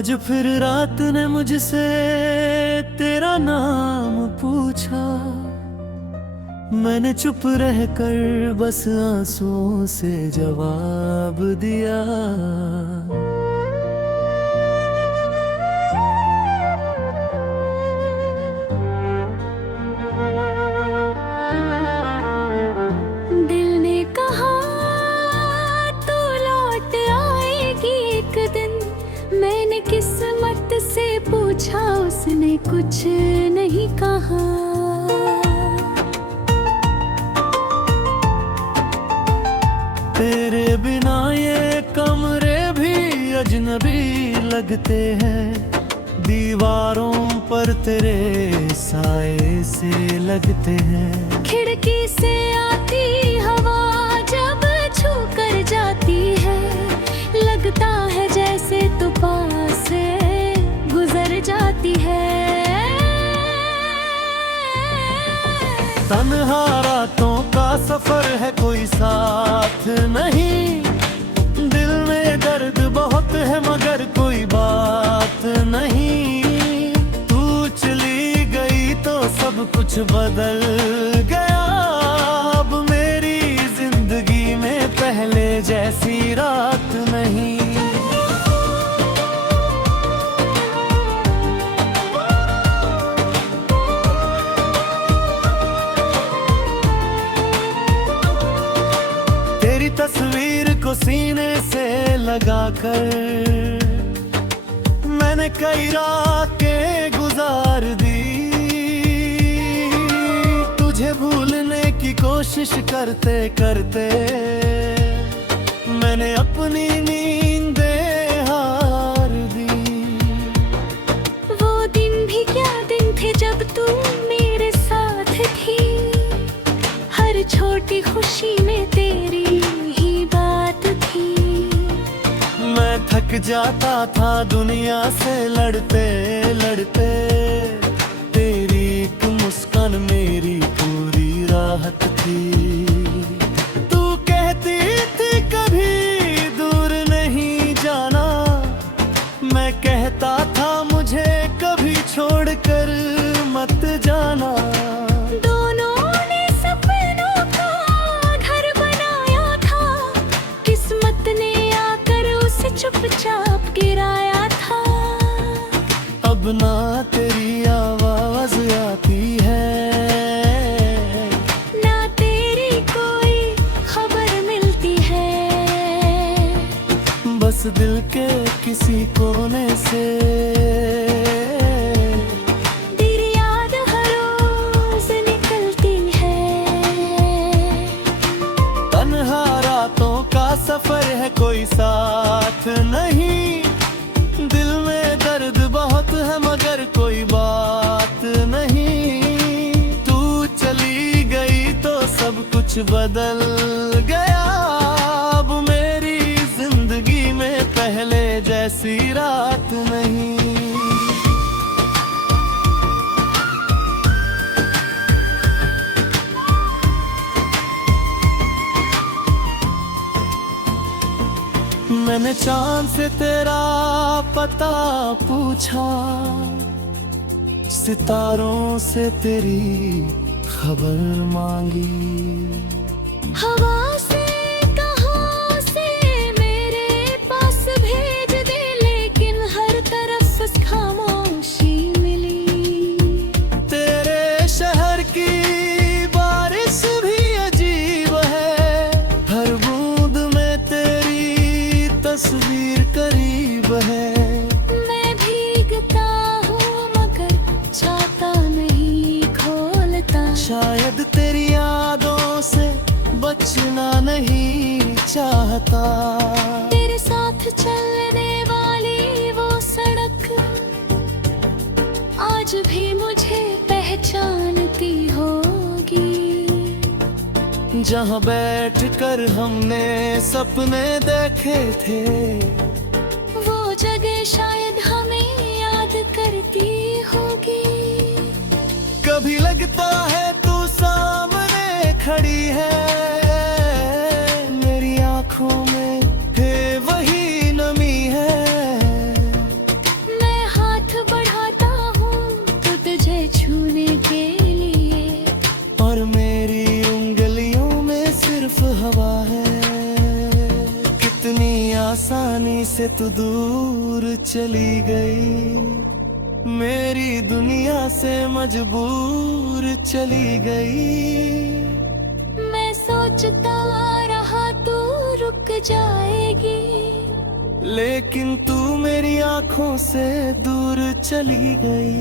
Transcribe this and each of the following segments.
आज फिर रात ने मुझसे तेरा नाम पूछा। मैंने चुप रहकर बस आंसुओं से जवाब दिया। दिल ने कहा तू लौट आएगी एक दिन। मैंने किस्मत से पूछा, उसने कुछ नहीं कहा। तेरे बिना ये कमरे भी अजनबी लगते हैं। दीवारों पर तेरे साए से लगते हैं। खिड़की से आती हवा जब छू कर जाती है, लगता है जैसे तू पास से गुजर जाती है। तन्हा रातों का सफर है, कोई साथ नहीं। दिल में दर्द बहुत है मगर कोई बात नहीं। तू चली गई तो सब कुछ बदल गया। अब मेरी जिंदगी में पहले जैसी रात नहीं। तस्वीर को सीने से लगाकर मैंने कई रातें गुजार दी। तुझे भूलने की कोशिश करते करते मैंने अपनी नींदें हार दी। वो दिन भी क्या दिन थे जब तू मेरे साथ थी। हर छोटी खुशी में तेरी थक जाता था दुनिया से लड़ते लड़ते। तेरी एक मुस्कान मेरी पूरी राहत थी। तू कहती थी कभी दूर नहीं जाना। मैं कहता था मुझे कभी छोड़कर मत जाना। चुपचाप गिराया था। अब ना तेरी आवाज आती है, ना तेरी कोई खबर मिलती है। बस दिल के किसी कोने से तेरी याद हर रोज निकलती है। तन्हा रातों का सफर है, कोई साथ नहीं। दिल में दर्द बहुत है मगर कोई बात नहीं। तू चली गई तो सब कुछ बदल गया। अब मेरी जिंदगी में पहले जैसी रात नहीं। मैंने चांद से तेरा पता पूछा। सितारों से तेरी खबर मांगी। हवा से कहाँ से मेरे पास भेज दे, लेकिन हर तरफ बस खामोशी मिली। तेरे शहर की बारिश भी अजीब है। हर बूंद में तेरी तस्वीर करीब है। मैं भीगता हूँ मगर छाता नहीं खोलता। शायद तेरी यादों से बचना नहीं चाहता। तेरे साथ चलने वाली वो सड़क आज भी मुझे पहचानती होगी। जहाँ बैठ कर हमने सपने देखे थे, वो जगह शायद हमें याद करती होगी। कभी लगता है तू सामने खड़ी है। मेरी आंखों में है वही नमी है। जैसे तू दूर चली गई, मेरी दुनिया से मजबूर चली गई। मैं सोचता रहा तू रुक जाएगी, लेकिन तू मेरी आंखों से दूर चली गई।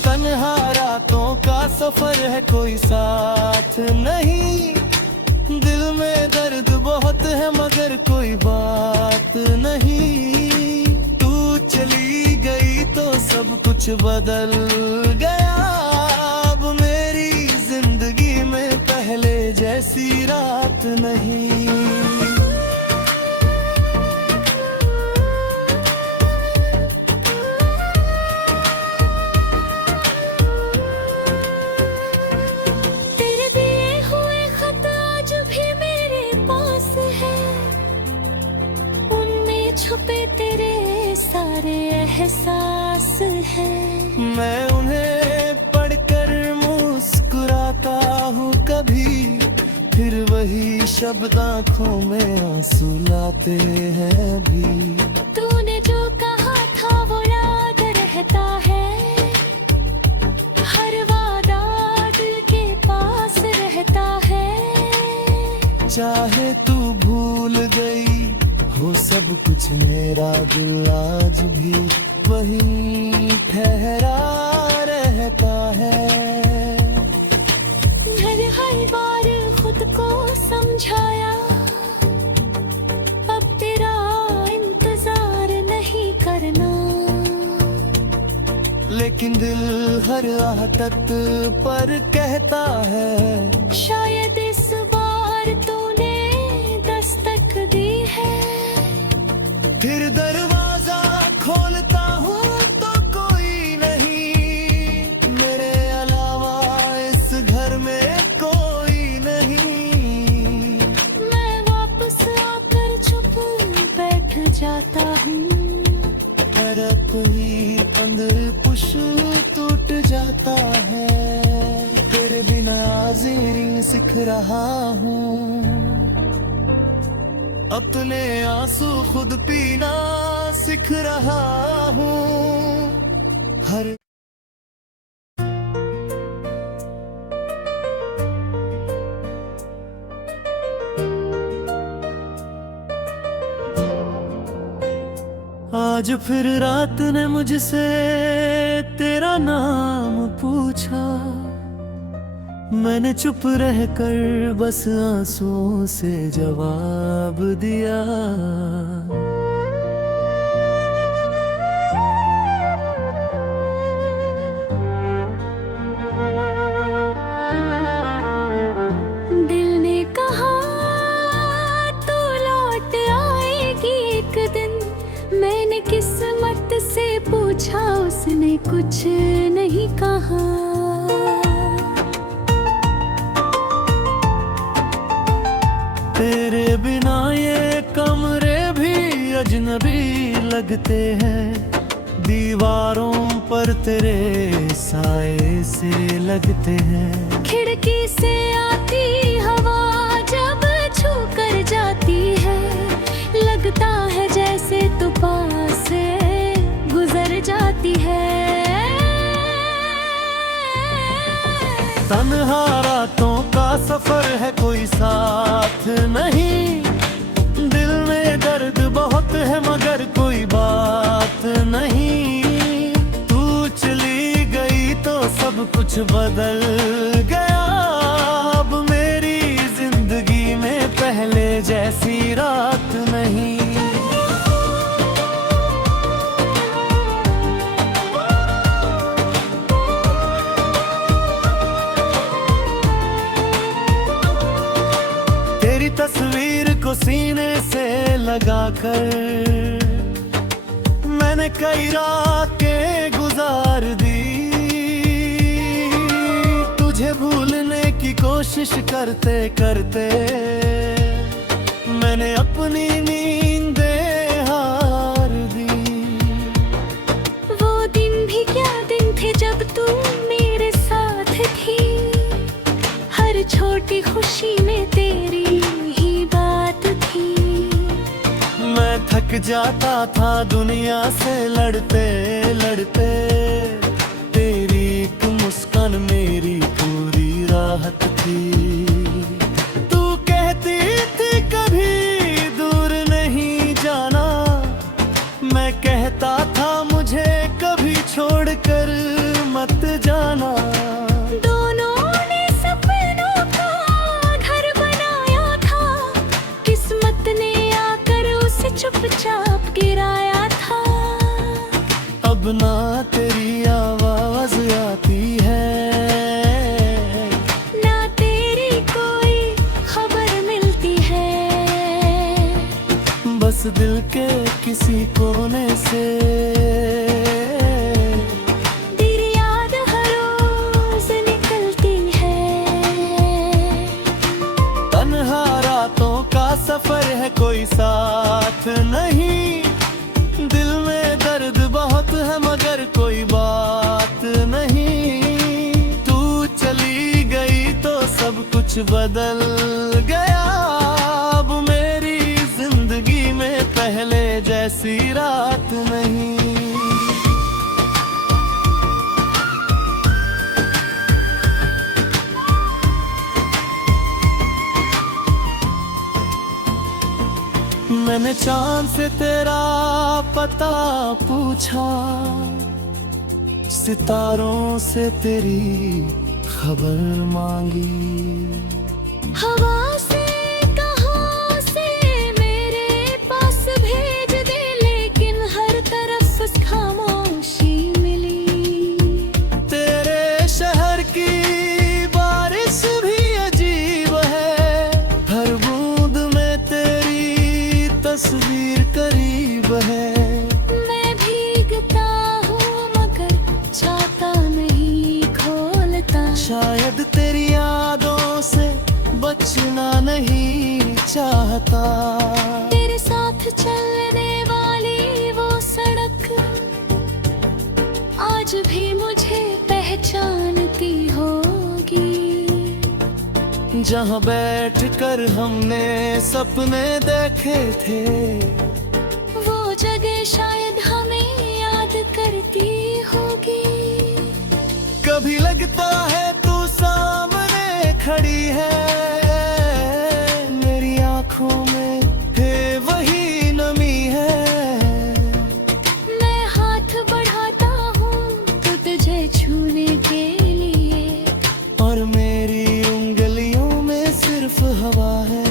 तन्हा रातों का सफर है, कोई साथ नहीं, दिल में दर्द बहुत है मगर कोई बात नहीं। तू चली गई तो सब कुछ बदल गया, अब मेरी जिंदगी में पहले जैसी रात नहीं। छुपे तेरे सारे एहसास हैं, मैं उन्हें पढ़कर मुस्कुराता हूँ कभी, फिर वही शब्द आँखों में आंसू लाते हैं अभी। तूने जो कहा था वो याद रहता है, हर वादा दिल के पास रहता है। चाहे तू भूल गई हो सब कुछ, मेरा दिल आज भी वहीं ठहरा रहता है। मैंने हर बार खुद को समझाया, अब तेरा इंतजार नहीं करना, लेकिन दिल हर आहत पर कहता है, शायद इस बार तूने दस्तक दी है। फिर दरवाजा खोलता हूँ तो कोई नहीं, मेरे अलावा इस घर में कोई नहीं। मैं वापस आकर चुप बैठ जाता हूँ, कोई अंदर पुश टूट जाता है। तेरे बिना जीना सीख रहा हूँ, अपने आंसू खुद पीना सीख रहा हूँ। हर आज फिर रात ने मुझसे तेरा नाम पूछा, मैंने चुप रहकर बस आंसुओं से जवाब दिया। दिल ने कहा तू लौट आएगी एक दिन, मैंने किस्मत से पूछा, उसने कुछ नहीं कहा। तेरे बिना ये कमरे भी अजनबी लगते हैं, दीवारों पर तेरे साए से लगते हैं। खिड़की से आती हवा जब छू कर जाती है, लगता है जैसे तू पास से गुजर जाती है। तन्हा रातों का सफर है, कोई साथ नहीं, दिल में दर्द बहुत है मगर कोई बात नहीं। तू चली गई तो सब कुछ बदल गया, अब मेरी जिंदगी में पहले जैसी रात नहीं। तस्वीर को सीने से लगाकर मैंने कई रातें गुजार दी, तुझे भूलने की कोशिश करते करते मैंने अपनी नींदें हार दी। वो दिन भी क्या दिन थे जब तू मेरे साथ थी, हर छोटी खुशी में तेरी ही बात थी। थक जाता था दुनिया से लड़ते लड़ते, तेरी एक मुस्कान मेरी पूरी राहत थी। तू कहती थी कभी दूर नहीं जाना, मैं कहता था मुझे कभी छोड़कर मत जाना। दोनों ने सपनों का घर बनाया था, किस्मत ने आकर उसे चुपचाप गिराया था। अब ना तेरी आवाज आती है, ना तेरी कोई खबर मिलती है, बस दिल के किसी कोने से तेरी याद हर रोज निकलती है। तन्हा रातों का सफर है, कोई साथ नहीं, दिल में दर्द बहुत है मगर कोई बात नहीं। तू चली गई तो सब कुछ बदल गया, अब मेरी जिंदगी में पहले जैसी रात नहीं। मैंने चांद से तेरा पता पूछा, सितारों से तेरी खबर मांगी। हवा से कहाँ से मेरे पास भेज दे, लेकिन हर तरफ खामोशी मिली। तेरे शहर की बारिश भी अजीब है, हर बूंद में तेरी तस्वीर करीब है। मैं भीगता हूँ मगर छाता नहीं खोलता, शायद तेरी यादों से बचना नहीं चाहता। तेरे साथ चलने वाली वो सड़क आज भी मुझे पहचानती होगी। जहाँ बैठ कर हमने सपने देखे थे, वो जगह शायद हमें याद करती होगी। कभी लगता है तू सामने खड़ी है, मेरी आंखों में है वही नमी है। मैं हाथ बढ़ाता हूँ तो तुझे छूने के लिए, और मेरी उंगलियों में सिर्फ हवा है।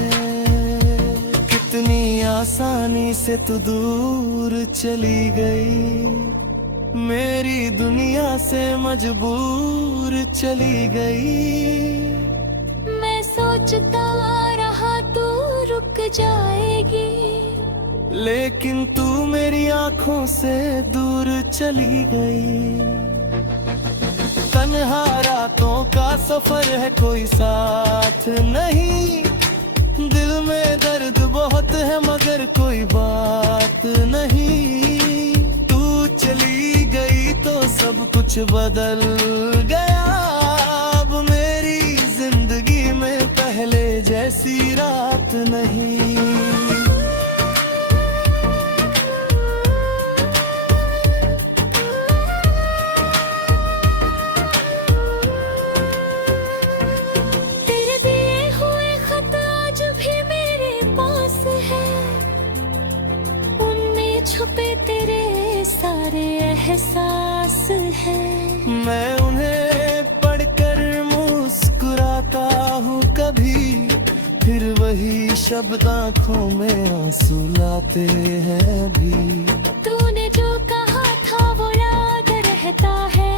कितनी आसानी से तू दूर चली गई, मेरी दुनिया से मजबूर चली गई। मैं सोचता रहा तू रुक जाएगी, लेकिन तू मेरी आंखों से दूर चली गई। तन्हा रातों का सफर है, कोई साथ नहीं, दिल में दर्द बहुत है मगर कोई बात नहीं। तू चली गई तो सब कुछ बदल गया, अब मेरी जिंदगी में पहले जैसी रात नहीं। तेरे दिए हुए खत आज भी मेरे पास है, उनमें छुपे तेरे सारे एहसास हैं। मैं उन्हें पढ़कर मुस्कुराता हूँ कभी, फिर वही शब्द आँखों में आंसू लाते हैं भी। तूने जो कहा था वो याद रहता है,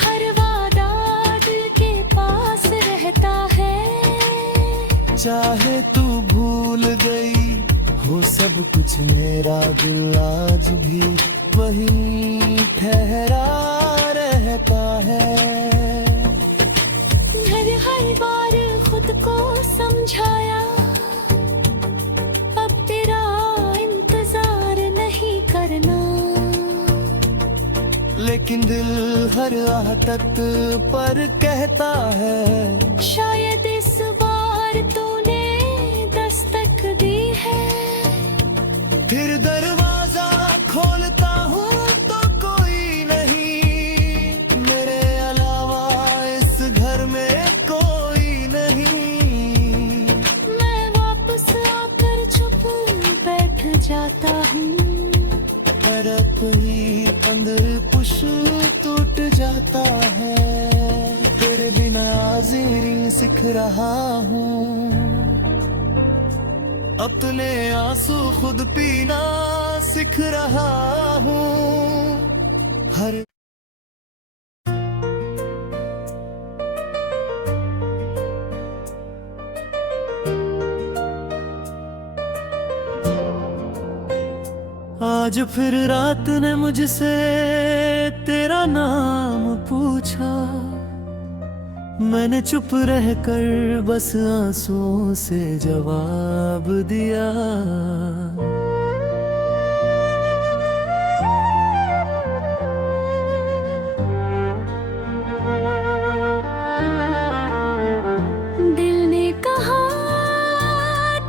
हर वादा दिल के पास रहता है। चाहे तू भूल गई हो सब कुछ, मेरा दिल आज भी वहीं ठहरा रहता है। मैंने हर बार खुद को समझाया, अब तेरा इंतजार नहीं करना, लेकिन दिल हर आहत पर कहता है, शायद इस बार तूने दस्तक दी है। फिर दरवाजा खोलता हूँ तो कोई नहीं, मेरे अलावा इस घर में कोई नहीं। मैं वापस आकर चुप बैठ जाता हूँ, फर्क ही अंदर पुश टूट जाता है। तेरे बिना जीरी सीख रहा हूँ, अपने आंसू खुद पीना सीख रहा हूँ। हर आज फिर रात ने मुझसे तेरा नाम पूछा, मैंने चुप रहकर बस आंसुओं से जवाब दिया। दिल ने कहा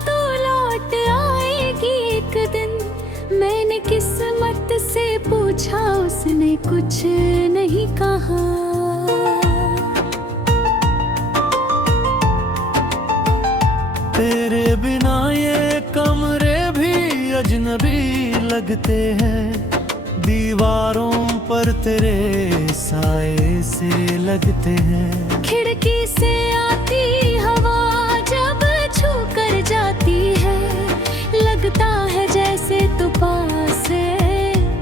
तू लौट आएगी एक दिन, मैंने किस्मत से पूछा, उसने कुछ नहीं कहा। तेरे बिना ये कमरे भी अजनबी लगते हैं, दीवारों पर तेरे साए से लगते हैं। खिड़की से आती हवा जब छू कर जाती है, लगता है जैसे तू पास से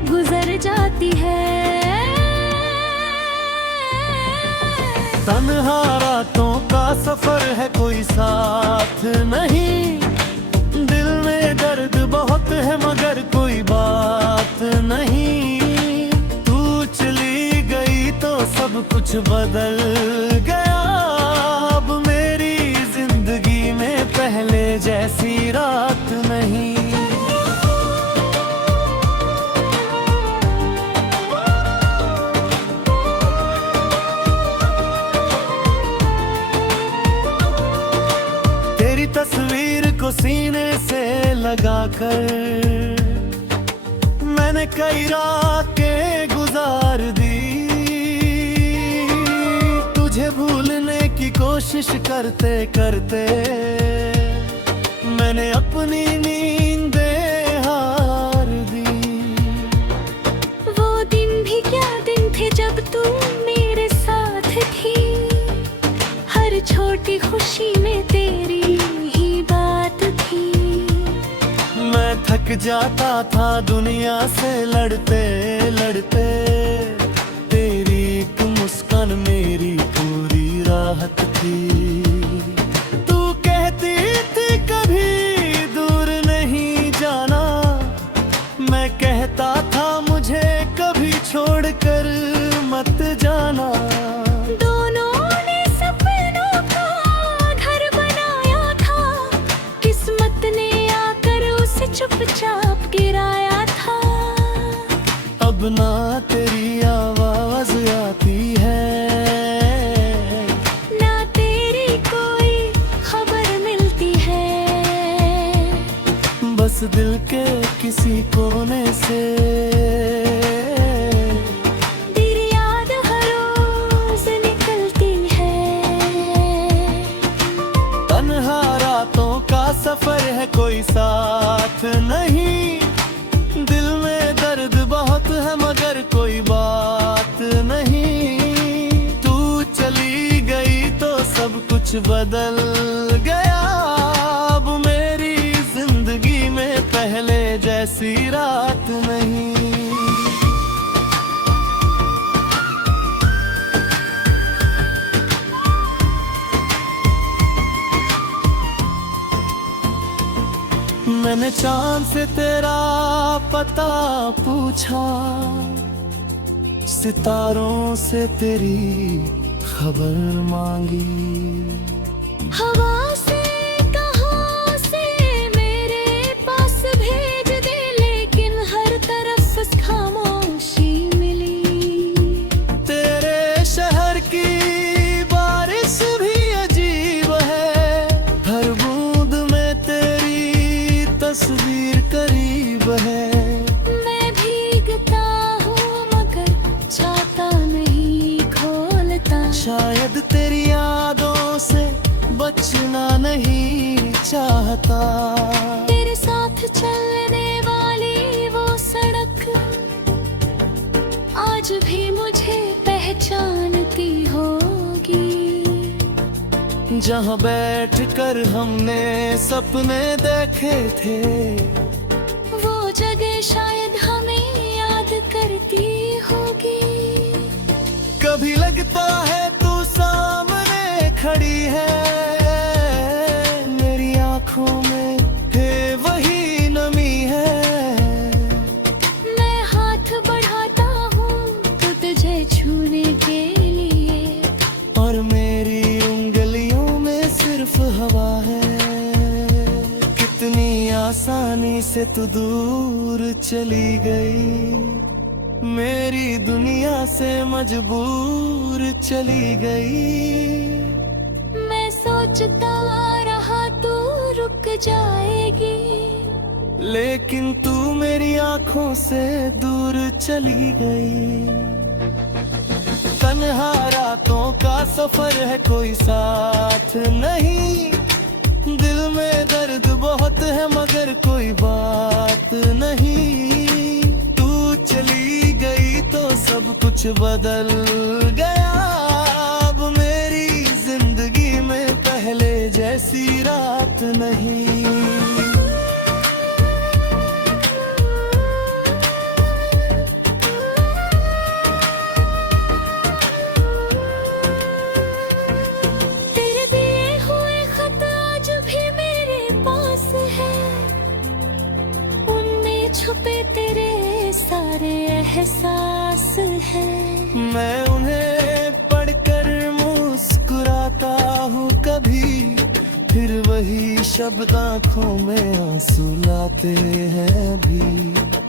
गुजर जाती है। तन्हा रातों का सफर है, कोई साथ नहीं, दिल में दर्द बहुत है मगर कोई बात नहीं। तू चली गई तो सब कुछ बदल गया, अब मेरी जिंदगी में पहले जैसी रात नहीं। तस्वीर को सीने से लगाकर मैंने कई रातें गुजार दी, तुझे भूलने की कोशिश करते करते मैंने अपनी नींदें हार दी। वो दिन भी क्या दिन थे जब तू मेरे साथ थी, हर छोटी खुशी में तेरी थक जाता था दुनिया से लड़ते लड़ते, तेरी एक मुस्कान मेरी पूरी राहत थी। तू कहती थी कभी दूर नहीं जाना, मैं कहता था मुझे कभी छोड़कर मत जाना। चुपचाप गिराया था, अब ना तेरी आवाज आती है, ना तेरी कोई खबर मिलती है। बस दिल के किसी कोने से तेरी याद हर रोज निकलती है। तन्हा रातों का सफर है, कोई साथ नहीं, दिल में दर्द बहुत है मगर कोई बात नहीं। तू चली गई तो सब कुछ बदल गया, अब मेरी जिंदगी में पहले जैसी रात नहीं। मैंने चांद से तेरा पता पूछा, सितारों से तेरी खबर मांगी। हवा से कहाँ से मेरे पास भेज दे, लेकिन हर तरफ खामोशी मिली। तेरे शहर की बारिश भी अजीब है, हर बूंद में तेरी तस्वीर करीब शायद तेरी यादों से बचना नहीं चाहता। तेरे साथ चलने वाली वो सड़क आज भी मुझे पहचानती होगी। जहाँ बैठकर हमने सपने देखे थे, वो जगह शायद हमें याद करती होगी। कभी लगता है तू सामने खड़ी है, मेरी आंखों में है वही नमी है। मैं हाथ बढ़ाता हूँ तो तुझे छूने के लिए, और मेरी उंगलियों में सिर्फ हवा है। कितनी आसानी से तू दूर चली गई, मेरी दुनिया से मजबूर चली गई। मैं सोचता रहा तू रुक जाएगी, लेकिन तू मेरी आंखों से दूर चली गई। तन्हा रातों का सफर है, कोई साथ नहीं। दिल में दर्द बहुत है मगर कोई बात नहीं। तू चली गई तो सब कुछ बदल गया। अब मेरी जिंदगी में पहले जैसी रात नहीं। तेरे दिए हुए खत आज भी मेरे पास है, उनमें छुपे तेरे सारे एहसास हैं। मैं उन्हें पढ़कर मुस्कुराता हूँ कभी, फिर वही शब्द आंखों में आंसू लाते हैं अभी।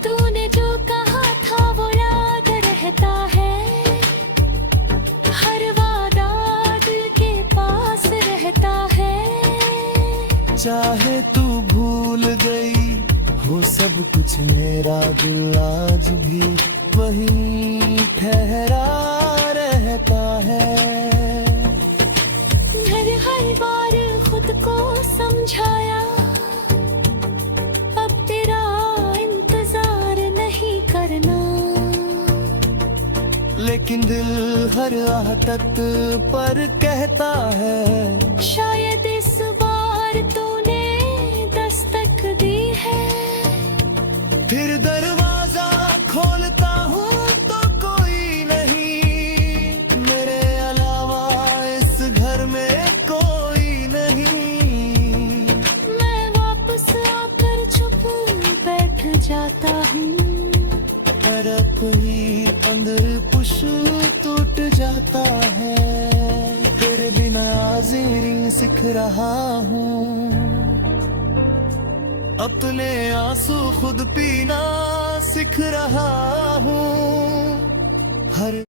तूने जो कहा था वो याद रहता है, हर वादा दिल के पास रहता है। चाहे तू भूल गई हो सब कुछ, मेरा दिल आज भी वहीं ठहरा रहता है। मैंने हर बार खुद को समझाया, अब तेरा इंतजार नहीं करना। लेकिन दिल हर आहत पर कहता है, शायद इस बार तूने दस्तक दी है। फिर दरवाजा खोलता हूँ तो कोई नहीं, मेरे अलावा इस घर में कोई नहीं। मैं वापस आकर चुप बैठ जाता हूँ, तरफ ही अंदर पुश टूट जाता है। तेरे बिना जीरी सीख रहा हूँ, अपने आंसू खुद पीना सीख रहा हूँ। हर